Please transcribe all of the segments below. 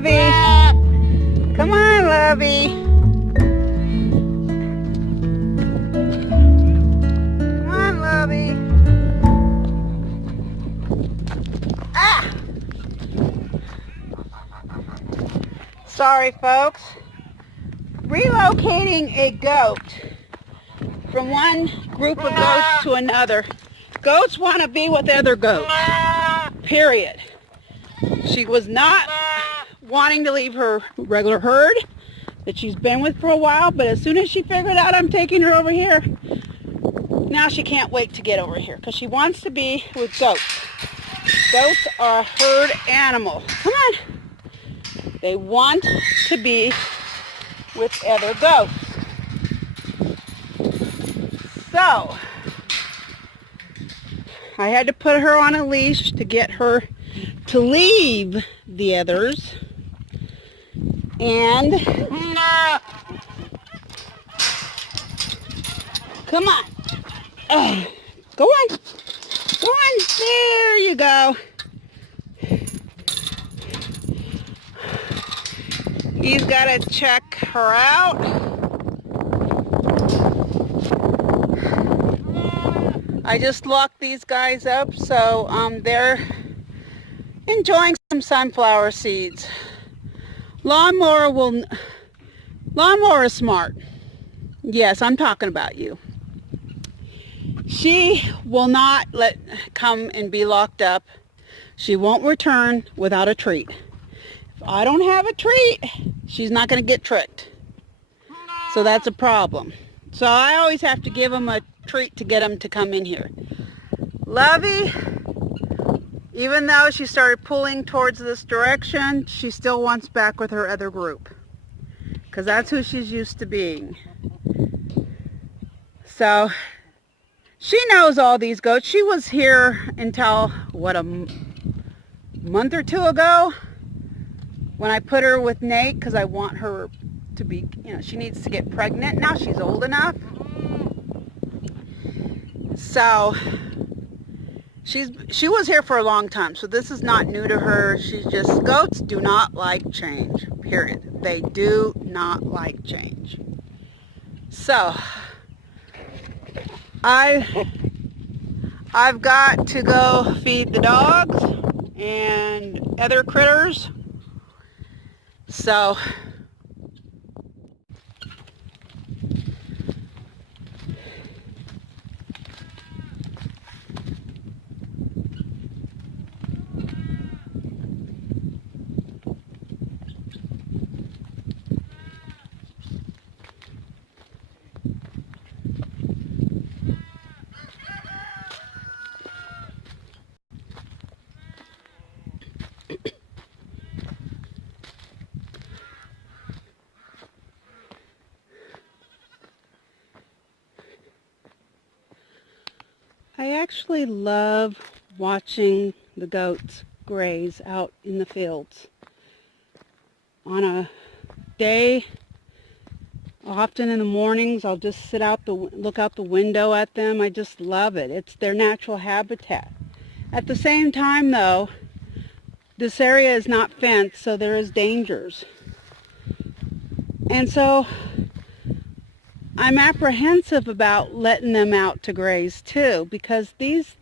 Lovey. Come on, Lovey. Come on, Lovey. Ah! Sorry, folks. Relocating a goat from one group of goats to another. Goats want to be with other goats. Period. She was not wanting to leave her regular herd that she's been with for a while, but as soon as she figured out I'm taking her over here, now she can't wait to get over here because she wants to be with goats. Goats are a herd animal. Come on. They want to be with other goats. So, I had to put her on a leash to get her to leave the others. And come on. Go on. Go on. There you go. He's got to check her out. I just locked these guys up, so they're enjoying some sunflower seeds. Lawnmower is smart. Yes, I'm talking about you. She will not come and be locked up. She won't return without a treat. If I don't have a treat, she's not going to get tricked. So that's a problem. So I always have to give them a treat to get them to come in here. Lovey, even though she started pulling towards this direction, she still wants back with her other group. Because that's who she's used to being. So, she knows all these goats. She was here until, what, a month or two ago? When I put her with Nate, because I want her to be, she needs to get pregnant. Now she's old enough. So, she was here for a long time, so this is not new to her. She's just, goats do not like change, period. They do not like change. So, I've got to go feed the dogs and other critters. So, I actually love watching the goats graze out in the fields. On a day, often in the mornings, I'll just look out the window at them. I just love it. It's their natural habitat. At the same time, though, this area is not fenced, so there is dangers. And so I'm apprehensive about letting them out to graze too, because this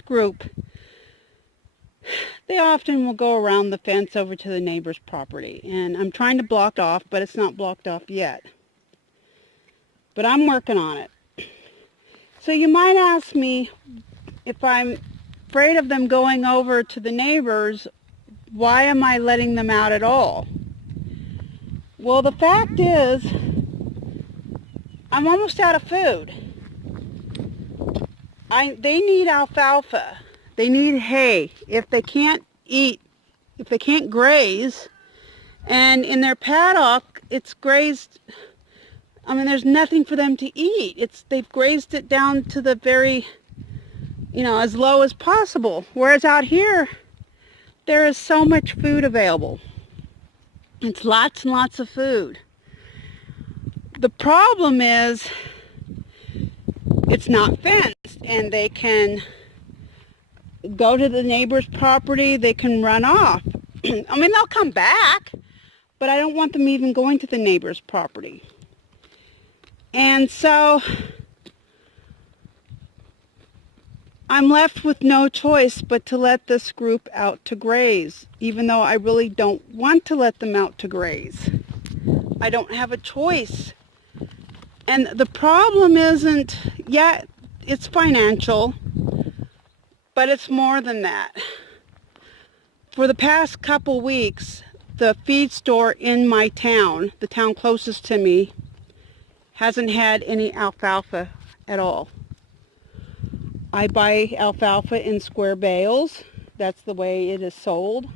group, they often will go around the fence over to the neighbor's property, and I'm trying to block it off, but it's not blocked off yet. But I'm working on it. So you might ask me, if I'm afraid of them going over to the neighbors, why am I letting them out at all? Well, the fact is, I'm almost out of food. They need alfalfa. They need hay. If they can't graze, and in their paddock, it's grazed, there's nothing for them to eat. They've grazed it down to the very, as low as possible. Whereas out here, there is so much food available. It's lots and lots of food. The problem is it's not fenced, and they can go to the neighbor's property, they can run off. I mean, they'll come back, but I don't want them even going to the neighbor's property. And so I'm left with no choice but to let this group out to graze, even though I really don't want to let them out to graze. I don't have a choice. And the problem isn't, yeah, it's financial, but it's more than that. For the past couple weeks, the feed store in my town, the town closest to me, hasn't had any alfalfa at all. I buy alfalfa in square bales. That's the way it is sold.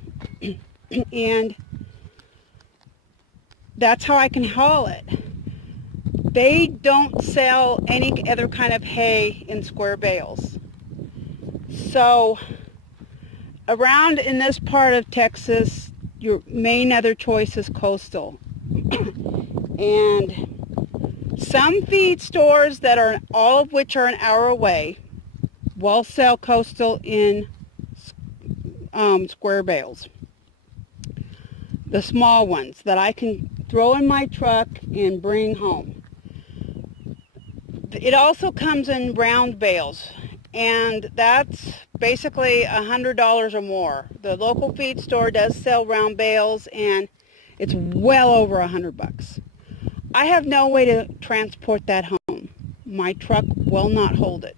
And that's how I can haul it. They don't sell any other kind of hay in square bales. So around in this part of Texas, your main other choice is coastal. And some feed stores that are, all of which are an hour away, will sell coastal in square bales. The small ones that I can throw in my truck and bring home. It also comes in round bales, and that's basically $100 or more. The local feed store does sell round bales, and it's well over $100. I have no way to transport that home. My truck will not hold it,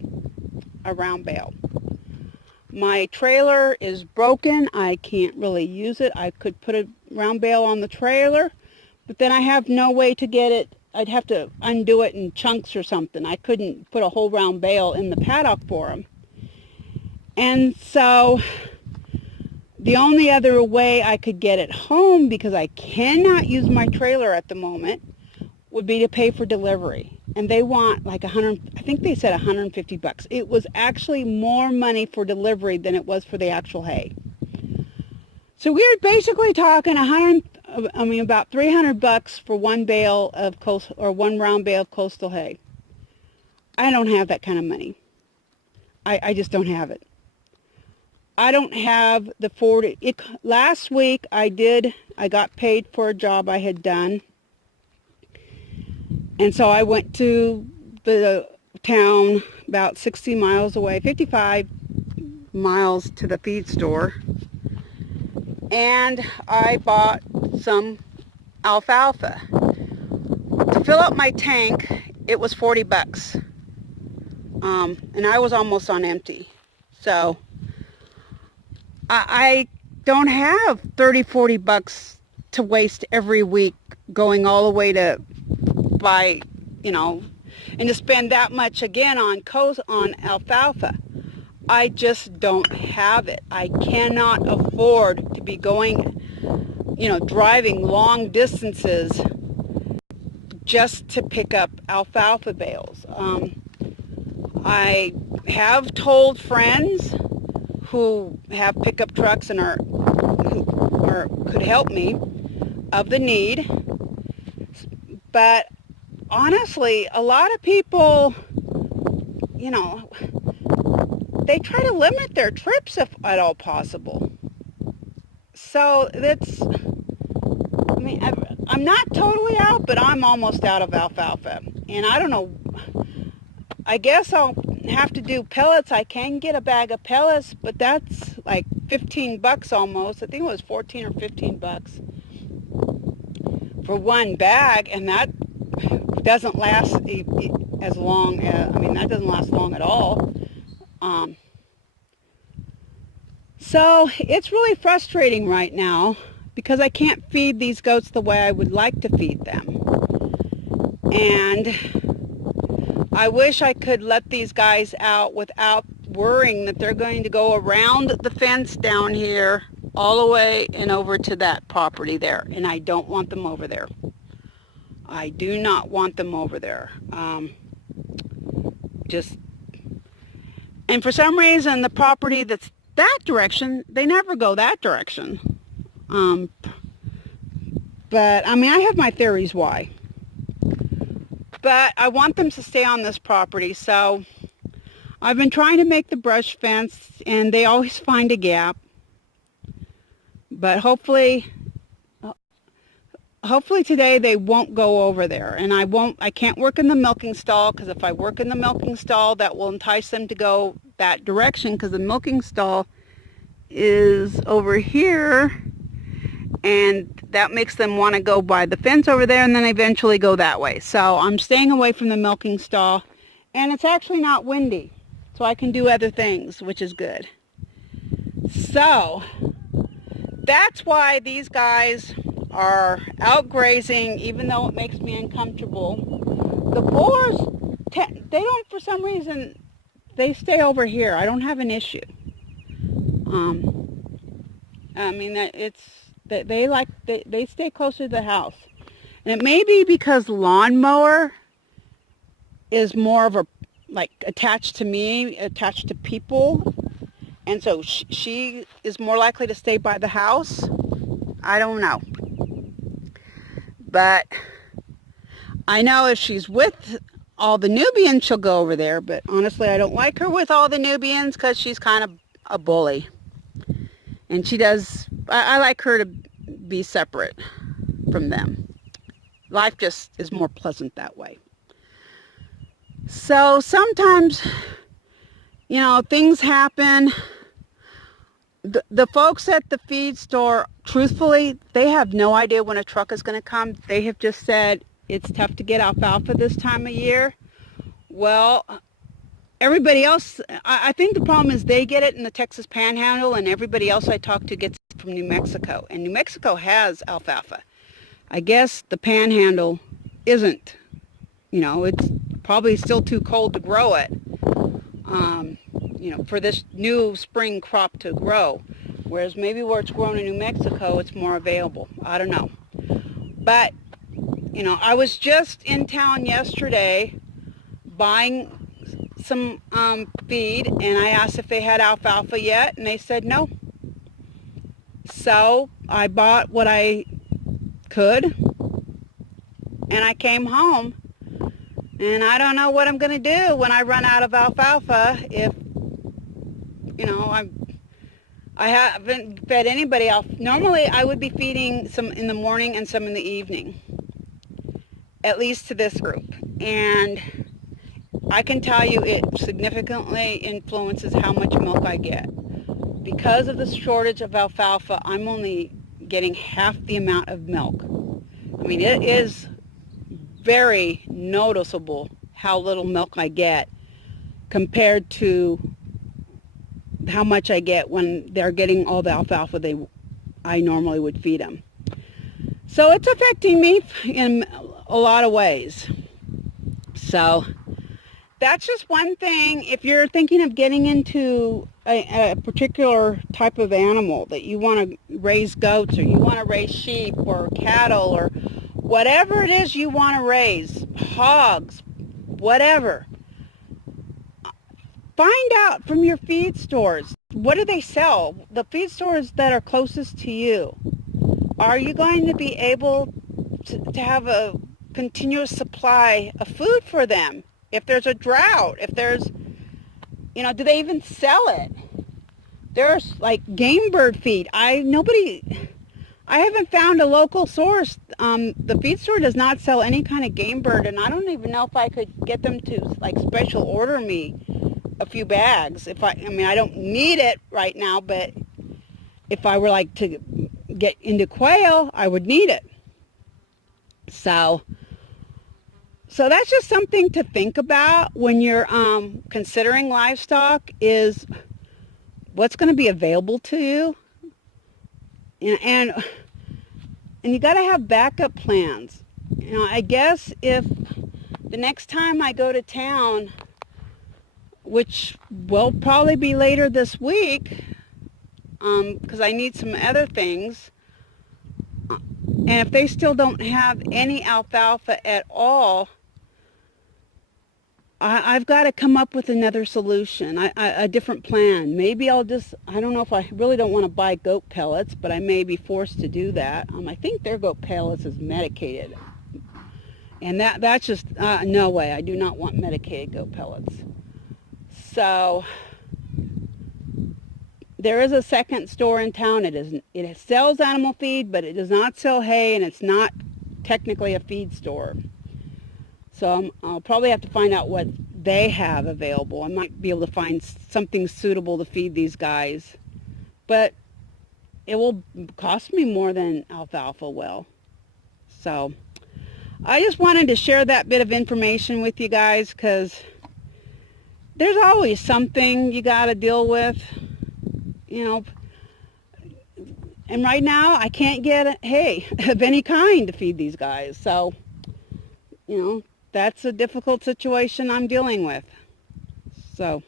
a round bale. My trailer is broken. I can't really use it. I could put a round bale on the trailer, but then I have no way to get it. I'd have to undo it in chunks or something. I couldn't put a whole round bale in the paddock for them. And so the only other way I could get it home, because I cannot use my trailer at the moment, would be to pay for delivery. And they want like I think they said $150. It was actually more money for delivery than it was for the actual hay. So we're basically talking about $300 for one bale of one round bale of coastal hay. I don't have that kind of money. I just don't have it. I don't have the 40. Last week I got paid for a job I had done. And so I went to the town about 60 miles away, 55 miles to the feed store. And I bought some alfalfa. To fill up my tank, it was $40. And I was almost on empty. So I don't have $30-40 to waste every week going all the way to buy, and to spend that much again on alfalfa. I just don't have it. I cannot afford to be going, driving long distances just to pick up alfalfa bales. I have told friends who have pickup trucks and could help me of the need, but honestly, a lot of people, they try to limit their trips if at all possible. So I'm not totally out, but I'm almost out of alfalfa. And I don't know, I guess I'll have to do pellets. I can get a bag of pellets, but that's like $15 almost. I think it was 14 or $15 for one bag, and that doesn't last as long. That doesn't last long at all. So it's really frustrating right now because I can't feed these goats the way I would like to feed them. And I wish I could let these guys out without worrying that they're going to go around the fence down here all the way and over to that property there. And I don't want them over there. I do not want them over there. And for some reason, the property that's that direction, they never go that direction. But I have my theories why. But I want them to stay on this property, so I've been trying to make the brush fence, and they always find a gap. But hopefully today they won't go over there. And I can't work in the milking stall, because if I work in the milking stall, that will entice them to go that direction, because the milking stall is over here, and that makes them want to go by the fence over there and then eventually go that way. So I'm staying away from the milking stall, and it's actually not windy, so I can do other things, which is good. So that's why these guys are out grazing, even though it makes me uncomfortable. The boars, they don't, for some reason, they stay over here. I don't have an issue. I mean, they stay closer to the house. And it may be because lawnmower is more of a, like, attached to me, attached to people. And so she is more likely to stay by the house. I don't know. But I know if she's with all the Nubians, she'll go over there. But honestly, I don't like her with all the Nubians, because she's kind of a bully. And she does, I like her to be separate from them. Life just is more pleasant that way. So sometimes, you know, things happen. The folks at the feed store, truthfully, they have no idea when a truck is going to come. They have just said it's tough to get alfalfa this time of year. Well, everybody else, I think the problem is they get it in the Texas Panhandle, and everybody else I talk to gets it from New Mexico. And New Mexico has alfalfa. I guess the Panhandle isn't. You know, it's probably still too cold to grow it, you know, for this new spring crop to grow. Whereas maybe where it's grown in New Mexico, it's more available. I don't know. But, you know, I was just in town yesterday buying some feed, and I asked if they had alfalfa yet, and they said no. So I bought what I could, and I came home, and I don't know what I'm going to do when I run out of alfalfa. If, you know, I haven't fed anybody else. Normally I would be feeding some in the morning and some in the evening, at least to this group. And I can tell you it significantly influences how much milk I get. Because of the shortage of alfalfa, I'm only getting half the amount of milk. I mean, it is very noticeable how little milk I get compared to how much I get when they're getting all the alfalfa I normally would feed them. So it's affecting me in a lot of ways. So that's just one thing. If you're thinking of getting into a particular type of animal, that you want to raise goats, or you want to raise sheep or cattle, or whatever it is you want to raise, hogs, whatever, find out from your feed stores, what do they sell? The feed stores that are closest to you. Are you going to be able to have a continuous supply of food for them? If there's a drought, if there's, you know, do they even sell it? There's like game bird feed. I haven't found a local source. The feed store does not sell any kind of game bird, and I don't even know if I could get them to like special order me a few bags. I mean, I don't need it right now, but if I were like to get into quail, I would need it. So that's just something to think about when you're considering livestock, is what's going to be available to you. And you got to have backup plans. You know, I guess if the next time I go to town, which will probably be later this week, because I need some other things, and if they still don't have any alfalfa at all, I've got to come up with another solution, a different plan. Maybe I don't know if I really don't want to buy goat pellets, but I may be forced to do that. I think their goat pellets is medicated. And that's just, no way. I do not want medicated goat pellets. So there is a second store in town. It sells animal feed, but it does not sell hay, and it's not technically a feed store. So I'll probably have to find out what they have available. I might be able to find something suitable to feed these guys, but it will cost me more than alfalfa will. So I just wanted to share that bit of information with you guys, because there's always something you got to deal with, you know. And right now I can't get hay of any kind to feed these guys. So, you know, that's a difficult situation I'm dealing with. So